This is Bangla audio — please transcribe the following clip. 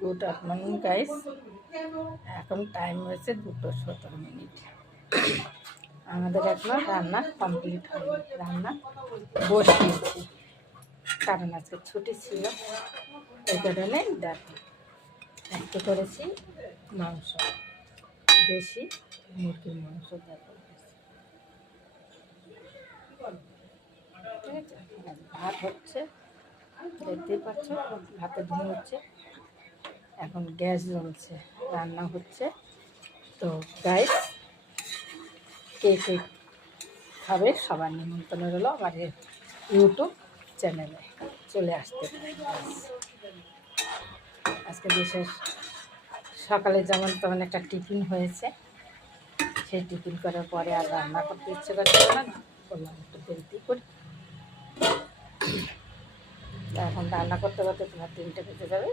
Good afternoon guys. এখন টাইম হয়েছে 2:17। আমাদের এখনো রান্না কমপ্লিট হয়নি, রান্না বসিয়েছি, কারণ আজকে ছুটি ছিল। এই কারণে দেখো আজকে করেছি মাংস, দেশি মুরগির মাংস। দেখো ঠিক আছে, ভাত হচ্ছে, দেখতেই পাচ্ছ ভাতে ধুয়ে হচ্ছে, এখন গ্যাস জ্বলছে, রান্না হচ্ছে। তো গাইস, কে কে খাবে সবার নিমন্ত্রণ হলো আমার ইউটিউব চ্যানেলে চলে আসতে। আজকে বিশেষ সকালে যেমন তেমন একটা টিফিন হয়েছে, সেই টিফিন করার পরে আর রান্না করতে ইচ্ছে করছিল না, বললাম একটু দেরিতেই করি। এখন রান্না করতে করতে তোমার 3টে বেজে যাবে।